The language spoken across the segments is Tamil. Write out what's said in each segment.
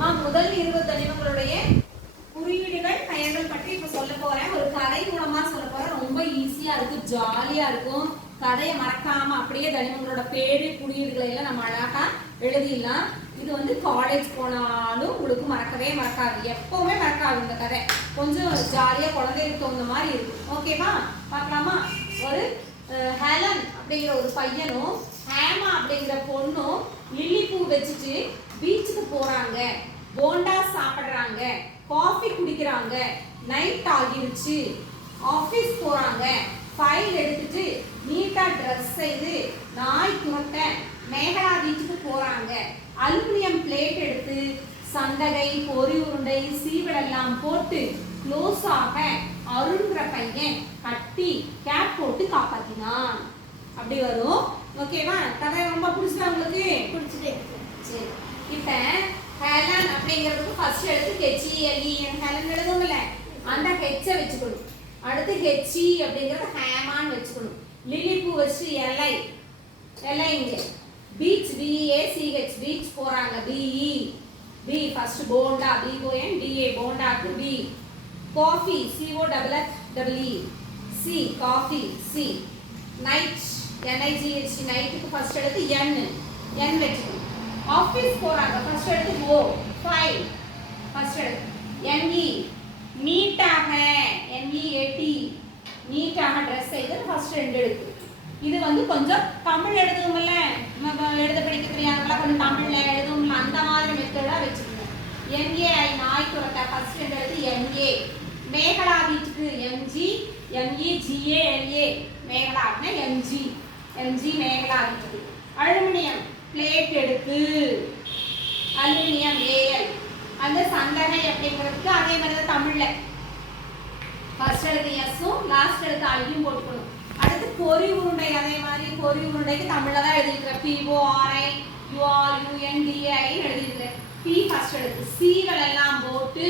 நான் முதல் இருபது தனிமங்களுடைய குறியீடுகள் பெயர்கள் பற்றி இப்ப சொல்ல போறேன். ஒரு கதை மூலமா சொல்ல போறேன். ரொம்ப ஈஸியா இருக்கும் ஜாலியா இருக்கும். கதையை மறக்காம அப்படியே தனிமங்களோட பேரு குறியீடுகளை எல்லாம் நம்ம அழகா எழுதிடலாம். இது வந்து காலேஜ் போனாலும் உங்களுக்கு மறக்கவே மறக்காது. எப்பவுமே மறக்காது இந்த கதை. கொஞ்சம் ஜாலியா குழந்தைகளுக்கு தகுந்த மாதிரி இருக்கும். ஓகேவா பார்க்கலாமா? ஒரு ஹேலன் அப்படிங்கிற ஒரு பையனும் ஹேமா அப்படிங்கிற பொண்ணும் லில்லி பூ வச்சுட்டு பீச்சுக்கு போறாங்க. போண்டா சாப்பிடுறாங்க. காஃபி குடிக்கிறாங்க. நைட் ஆகிருச்சு. ஆஃபீஸ் போறாங்க. ஃபைல் எடுத்துட்டு நீட்டா ட்ரெஸ் செய்து நாய் துரத்த மேகலா பீச்சுக்கு போறாங்க. அலுமினியம் பிளேட் எடுத்து சந்தகை பொறி உருண்டை சீவலெல்லாம் போட்டு க்ளோஸ் ஆக அருண்கிற பையன் கட்டி கேப் போட்டு காப்பாத்தினான். அப்படி வரும். ஓகேவா கதை ரொம்ப பிடிச்சதா உங்களுக்கு? குடிச்சிட்டு சரி. இப்ப ஹெலன் அப்படிங்கிறதுக்கு ஃபர்ஸ்ட் எழுத்து ஹெச்இ எல்இ ஹெலன் எழுதுங்கல்ல அந்த ஹெச்சை வச்சுக்கணும். அடுத்து ஹெச்இ அப்படிங்கிறது ஹேமான்னு வச்சுக்கணும். லிலி பூ வச்சு எல்ஐ எல்ஐ இங்க. பீச் பிஏ சிஹெச் பீச் போறாங்க. BE B first bonda B போயன் DA போண்டாக்கு B coffee CO double F double E C coffee C night NIGH நைட்டுக்கு ஃபர்ஸ்ட் எடுத்து என் என் வச்சுக்கணும். ஆஃபீஸ் போகிறாங்க ஃபர்ஸ்ட் எடுத்து ஓ ஃபைவ் ஃபர்ஸ்ட் எடுத்து என்இ நீட்டாக என்இஏடி நீட்டாக ட்ரெஸ் செய்து ஃபர்ஸ்ட் ரெண்டு எடுத்து. இது வந்து கொஞ்சம் தமிழ் எழுதுவோம்ல நம்ம எழுத படிக்க தெரியாதவங்களாம் கொஞ்சம் தமிழில் எழுதுவோம்ல அந்த மாதிரி மெத்தடா வச்சுக்கோங்க என்ஏஐ நாய் துரத்தை ஃபர்ஸ்ட் ரெண்டு எழுத்து என்ஏ மேகலா வீட்டுக்கு எம்ஜி எம்இ ஜிஏஎல்ஏ மேகலா அப்படின்னா எம்ஜி எம்ஜி மேகலா வீட்டுக்கு அலுமினியம் பிளேட் எடுத்து அலுமினியம் ஏஎல் அந்த சந்தகை அப்படிங்கிறதுக்கு அதே மாதிரி தான் தமிழ்ல. ஃபர்ஸ்ட் எடுத்து எஸ்ஸும் லாஸ்ட் எடுத்து ஐயும் போட்டுக்கணும். அடுத்து பொறி உருண்டை அதே மாதிரி பொறி உருண்டைக்கு தமிழில் தான் எழுதிருக்கிறேன் பிஓ ஆர்ஐ யூஆர் யூஎன்டிஐ எழுதியிருக்கிறேன். பி ஃபர்ஸ்ட் எடுத்து சீகள் எல்லாம் போட்டு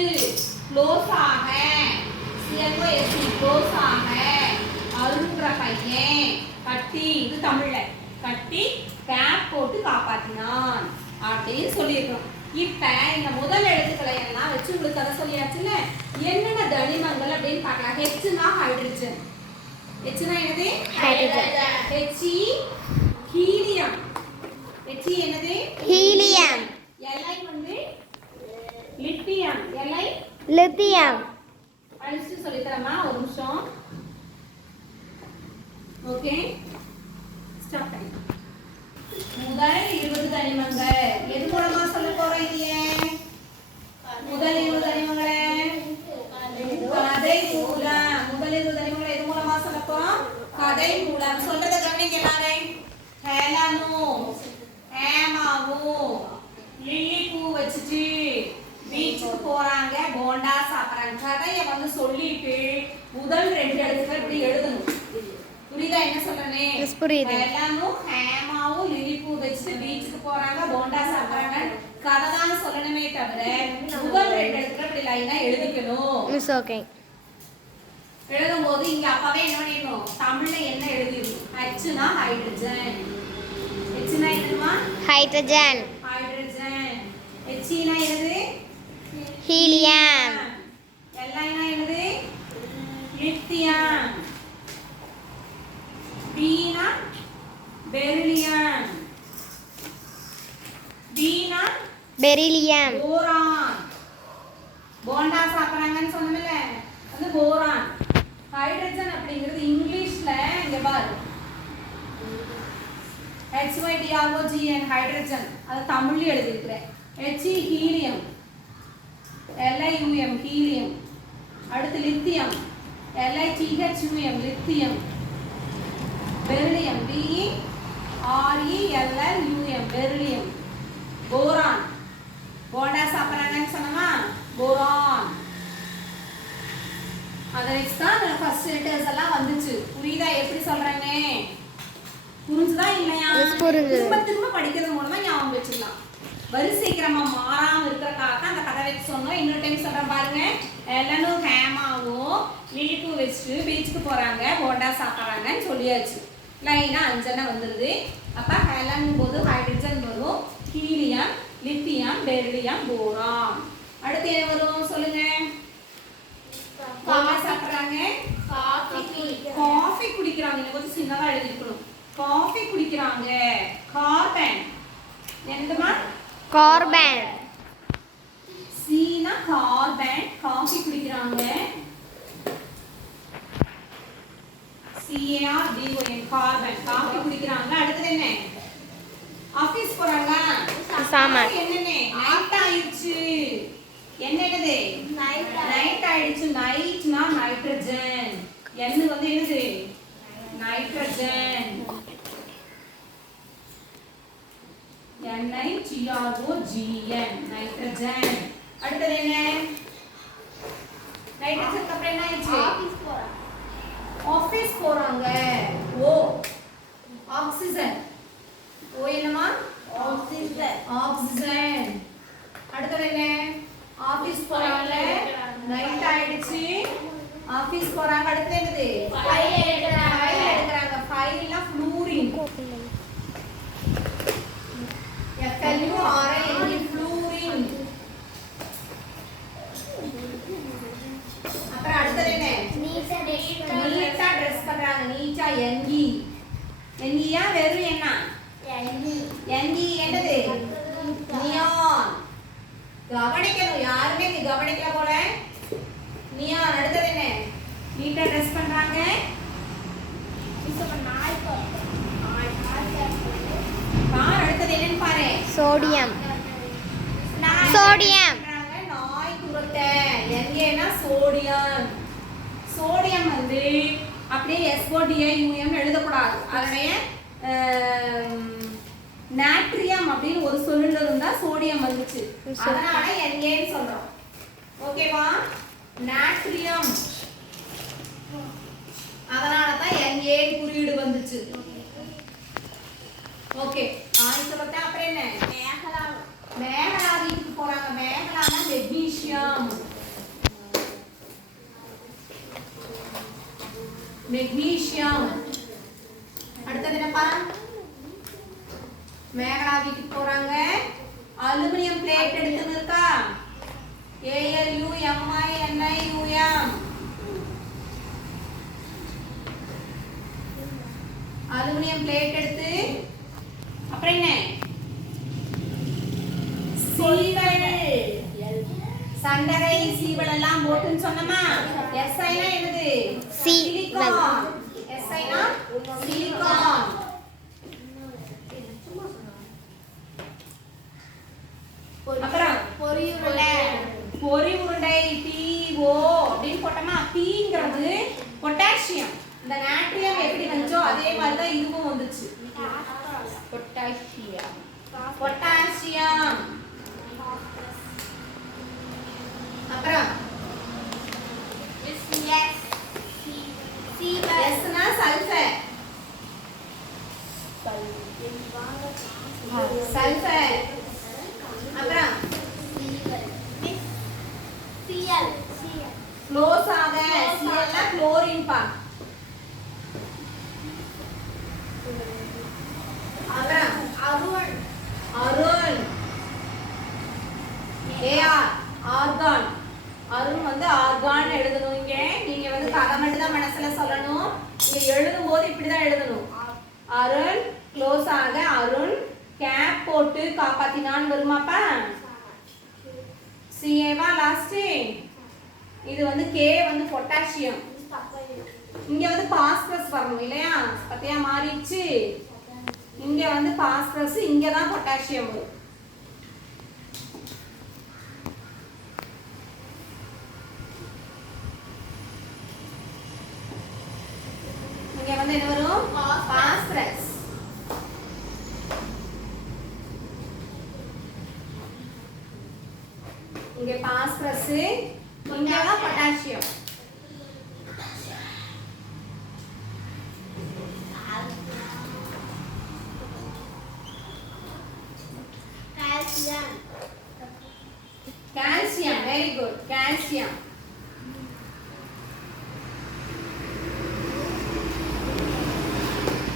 க்ளோஸ் ஆக சிஎல்ஓ எஸ்சி க்ளோஸ் ஆக அருண்கிற பையன் கட்டி இது தமிழ்ல. கட்டி கேப் போட்டு காப்பாத்தினான். அப்படின்னு சொல்லியிருக்கிறோம் இப்ப இந்த முதல் எழுத்துக்களை எல்லாம் வச்சு உங்களுக்கு கதை சொல்லியாச்சுல்ல? என்னென்ன தனிமங்கள் அப்படின்னு பார்க்கலாம். ஹெச்னா ஹைட்ரஜன் ஹெச்னா என்னது. H E helium H E என்னது? ஹீலியம் எல்ஐ வந்து லித்தியம் எல்ஐ லித்தியம் அழிச்சு சொல்லித்தரமா? ஒரு ஓகே ஸ்டாப் பண்ணி முதல் இருபது தனிமங்கள். எது மூலமா சொல்ல போறோம் இது முதல் இருபது தனிமங்களை? கதை மூலம். முதல் இருபது தனிமங்களை எது மூலமா சொல்ல போறோம்? கதை மூலம். சொல்றத கவனிங்க எல்லாரையும் ஹேலனும் ஹேமாவும். லில்லி பூ வச்சுட்டு பீச்சுக்கு போறாங்க. போண்டா சாப்பிடுறாங்க. கதையை வந்து சொல்லிட்டு முதல் ரெண்டு இடத்துல இப்படி எழுதணும். புரியுதா? என்ன சொல்றேனே? புரியுது. ஹேலனும் ஹேமாவும் லில்லி பூ வச்சுட்டு பீச்சுக்கு போறாங்க போண்டா சாப்பிடுறாங்க. கதை தான் சொல்லணுமே தவிர முதல் ரெண்டு எழுத்துக்கள் இப்படி லைனா எழுதிக்கணும். மிஸ் ஓகே எழுதும் போது இங்க அப்பவே என்ன பண்ணிடணும்? தமிழ்ல என்ன எழுதிடணும்? ஹெச்னா ஹைட்ரஜன் ஹெச்னா என்னமா ஹைட்ரஜன் ஹைட்ரஜன் ஹெச்னா என்னது? ஹீலியம் எல்லைனா என்னது? லித்தியம் பீனா பெரிலியம் பீனா பெரிலியம் போரான் போண்டா சாப்பிடுறாங்கன்னு சொன்னல வந்து போரான் ஹைட்ரஜன் அப்படிங்கிறது இங்கிலீஷ்ல இங்க பாரு. HYDROGN hydrogen. அது தமிழ்ல எழுதியிருக்கிறேன். HE helium. LIUM helium. அடுத்து lithium. LITHUM lithium. Beryllium BE RELLUM beryllium. Boron. Bonda சாப்பிட்றாங்கன்னு சொன்னோமா போரான். அதை வச்சு தான் ஃபர்ஸ்ட் லெட்டர்ஸ் எல்லாம் வந்துச்சு. புரியுதா? எப்படி சொல்றேன்னு புரிஞ்சுதா இல்லையா. திரும்ப திரும்ப படிக்கிறது மூலமா ஞாபகம் வச்சுக்கலாம். வரிசை கிரமம் மாறாம இருக்கிறக்காக அந்த கதை வச்சு சொன்னோம். இன்னொரு டைம் சொல்றேன் பாருங்க. எல்லனும் ஹேமாவும் லிலிப்பு வச்சுட்டு பீச்சுக்கு போறாங்க. போண்டா சாப்பிட்றாங்கன்னு சொல்லியாச்சு. லைனா அஞ்சனை வந்துருது. அப்ப ஹெலன் போது ஹைட்ரஜன் வரும். ஹீலியம் லித்தியம் பெரிலியம் போரான் அடுத்து என்ன வரும் சொல்லுங்க. சாப்பிடுறாங்க. காஃபி குடிக்கிறாங்க. கொஞ்சம் சின்னதா எழுதிருக்கணும் காஃபி குடிக்கிறாங்க. கார்பன் என்னதுமா? கார்பன் சீனா கார்பன் காஃபி குடிக்கிறாங்க. சிஏஆர் டிஓஎன் கார்பன் காஃபி குடிக்கிறாங்க. அடுத்தது என்ன? ஆபீஸ் போறாங்க சாமான். என்னென்ன? நைட் ஆயிடுச்சு. என்னது நைட் ஆயிடுச்சு. நைட்னா நைட்ரஜன் என்ன வந்து என்னது? நைட்ரஜன் NiTROGN நைட்ரஜன் அடுத்தது என்ன நைட்ரஜனுக்கு அப்புறம் என்ன ஆயிடுச்சு ஆபீஸ் போறாங்க. ஓ ஆக்சிஜன் ஓ என்னமா ஆக்சிஜன் அடுத்தது என்ன? ஆபீஸ் போறாங்க நைட் ஆயிடுச்சு. ஆபீஸ் போறாங்க. அடுத்து என்னது? ஃபைல் எடுக்கறாங்க ஃபைல்னா ஃப்ளூரின் FLURIN ஃப்ளூரின் அப்புறம் அடுத்தது என்ன நீட்டா ட்ரெஸ் பண்றாங்க நீட்டா எங்கி எங்கியா வெறும் என்ன எங்கி என்னது நியான் கவனிக்கணும் யாருமே இங்க கவனிக்கல போல நியான் அடுத்தது என்ன நீட்டா ட்ரெஸ் பண்றாங்க. கார் அடுத்தது என்னன்னு பாரு. சோடியம் சோடியம் நாய் துரத்தை எங்கேனா சோடியம் சோடியம் வந்து அப்படியே எஸ்ஓடிஏ யூஎம் எழுதக்கூடாது. அதனுடைய நாட்ரியம் அப்படின்னு ஒரு சொல்லுல இருந்தா சோடியம் வந்துச்சு. அதனால எங்கேன்னு சொல்றோம். ஓகேவா நாட்ரியம் அதனால தான் எங்கேன்னு குறியீடு வந்துச்சு? ஓகே ஆயிரத்தி பார்த்தா அப்புறம் என்ன? மேகலா வீட்டுக்கு போறாங்க. மேகலானா மெக்னீசியம். மெக்னீசியம். அடுத்தது என்னப்பா? மேகலா வீட்டுக்கு போறாங்க. அலுமினியம் பிளேட் எடுத்துன்னு இருக்கா A L U M I N I U M aluminium plate எடுத்து அப்புறம் என்ன? சீவல் சண்டகை சீவல் எல்லாம் போட்டுன்னு சொன்னமா? எஸ்ஐனா என்னது. சிலிகான் எஸ்ஐனா சிலிகான் அப்புறம் பொறி உருண்டை PO அப்படின்னு போட்டோமா? பீங்கிறது பொட்டாசியம் இந்த நாட்ரியம் எப்படி வந்துச்சோ அதே மாதிரி தான் இதுவும் வந்துச்சு. பொட்டாசியம் பொட்டாசியம் அப்புறம் எஸ்னா சல்ஃபர் சல்ஃபர் அப்புறம் க்ளோஸ் ஆக சிஎல்னா குளோரின் பா அப்புறம் அருண் ஏஆர் ஆர்கான். அருண் வந்து ஆர்கான் எழுதணும் இங்க. நீங்க வந்து கதை மட்டும் தான் மனசுல சொல்லணும். நீங்க எழுதும் போது இப்படிதான் எழுதணும். அருண் க்ளோஸ் ஆக. அருண் கேப் போட்டு காப்பாத்தினான் வருமாப்பா சிஏவா லாஸ்ட் இது வந்து கே வந்து பொட்டாசியம் இங்க வந்து பாஸ்பரஸ் வரணும் இல்லையா? பத்தியா மாறிடுச்சு. இங்க வந்து பாஸ்பரஸ் இங்க தான் பொட்டாசியம் வரும் இங்க வந்து என்ன வரும் பாஸ்பரஸ் இங்க பாஸ்பரஸ் இங்க தான் potassium calcium very good calcium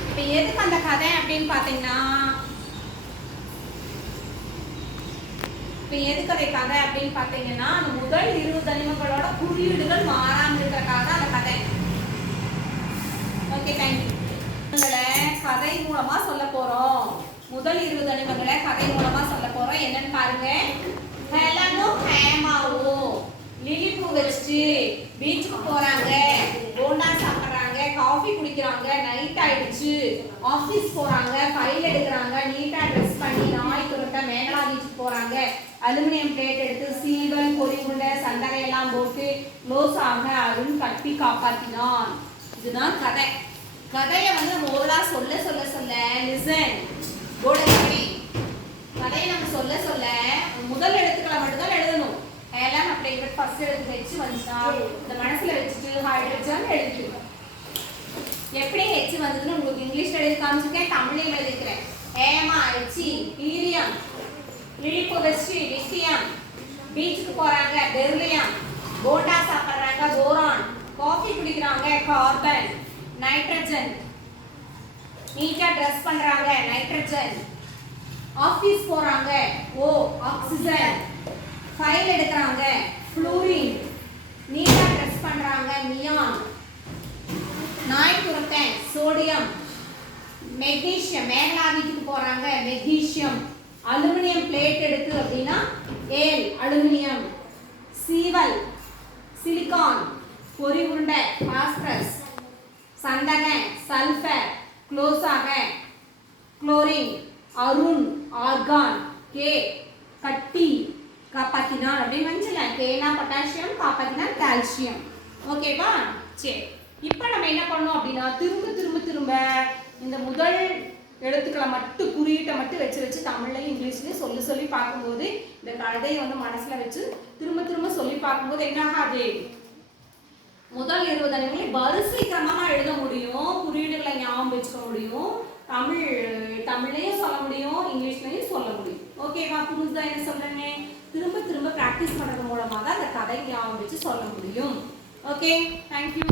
இப்போ எதுக்கு அந்த கதை அப்படின்னு பார்த்தீங்கன்னா இப்போ எதுக்கதை கதை அப்படின்னு பார்த்தீங்கன்னா முதல் இருபது தனிமங்களோட குறியீடுகள் மாறாம இருக்கிறக்காக அந்த கதை. ஓகே தேங்க்யூ உங்களை கதை மூலமா சொல்ல போறோம். முதல் இருபது அனிமங்களை கதை மூலமா சொல்ல போறோம். என்னன்னு பாருங்க. ஹெலனும் ஹேமாவும் லிலி பூ வச்சுட்டு பீச்சுக்கு போறாங்க. போண்டா சாப்பிட்றாங்க. காஃபி குடிக்கிறாங்க. நைட் ஆயிடுச்சு. ஆஃபீஸ் போறாங்க. ஃபைல் எடுக்கிறாங்க. நீட்டா ட்ரெஸ் பண்ணி நாய் துரட்ட மேகலா பீச்சுக்கு போறாங்க. அலுமினியம் பிளேட் எடுத்து சீவல் பொறிகுண்டை சண்டகை எல்லாம் போட்டு க்ளோஸ் ஆக அருண் கட்டி காப்பாத்தினான். இதுதான் கதை. கதையை வந்து நம்ம சொல்ல சொல்ல சொல்ல. லிசன் கோடகிரி கதையை நம்ம சொல்ல சொல்ல முதல் எழுத்துக்களை மட்டும்தான் எழுதணும். ஹேலன் அப்படிங்கிற ஃபர்ஸ்ட் எழுத்து ஹெச் வந்துச்சா? இந்த மனசுல வச்சுட்டு ஹைட்ரஜன் எழுதிக்கணும் எப்படி ஹெச் வந்ததுன்னு உங்களுக்கு இங்கிலீஷ்ல எழுதி காமிச்சிருக்கேன் தமிழ்லையும் எழுதிக்கிறேன். ஏமா ஹெச்சி ஈரியம் லிலிப்பு வச்சு லித்தியம் பீச்சுக்கு போறாங்க பெர்லியம் போண்டா சாப்பிட்றாங்க போரான் காஃபி குடிக்கிறாங்க கார்பன் நைட்ரஜன் நீட்டாக ட்ரெஸ் பண்ணுறாங்க நைட்ரஜன் ஆஃபீஸ் போகிறாங்க ஓ ஆக்சிஜன் ஃபைல் எடுக்கிறாங்க ஃப்ளூரின் நீட்டாக ட்ரெஸ் பண்ணுறாங்க நியான் நாய் துரத்தேன் சோடியம் மெக்னீஷியம் மேகலாதிக்கு போகிறாங்க மெக்னீஷியம் அலுமினியம் பிளேட் எடுத்து அப்படின்னா ஏல் அலுமினியம் சீவல் சிலிகான் பொறி உருண்டை பாஸ்பரஸ் சந்தன சல்ஃபர் க்ளோஸாக குளோரின் அருண் ஆர்கான் கே கட்டி காப்பாத்தினான் அப்படின்னு வந்துச்சுல கேனா பொட்டாசியம் காப்பாத்தினான் கால்சியம் ஓகேவா சரி. இப்போ நம்ம என்ன பண்ணோம் அப்படின்னா திரும்ப திரும்ப திரும்ப இந்த முதல் எழுத்துக்களை மட்டும் குறியீட்டை மட்டும் வச்சு வச்சு தமிழ்லையும் இங்கிலீஷ்லையும் சொல்லி சொல்லி பார்க்கும்போது இந்த கதையை வந்து மனசில் வச்சு திரும்ப திரும்ப சொல்லி பார்க்கும்போது என்ன ஆகாது? முதல் இருபது அணிகளை வரிசை கிரமமாக எழுத முடியும். குறியீடுகளை ஞாபகம் வச்சுக்க முடியும். தமிழ் தமிழ்லையும் சொல்ல முடியும் இங்கிலீஷ்லையும் சொல்ல முடியும். ஓகேவா புதுசாக என்ன சொல்றேன்னு திரும்ப திரும்ப ப்ராக்டிஸ் பண்ணுறது மூலமாக தான் அந்த கதை ஞாபகம் வச்சு சொல்ல முடியும். Okay thank you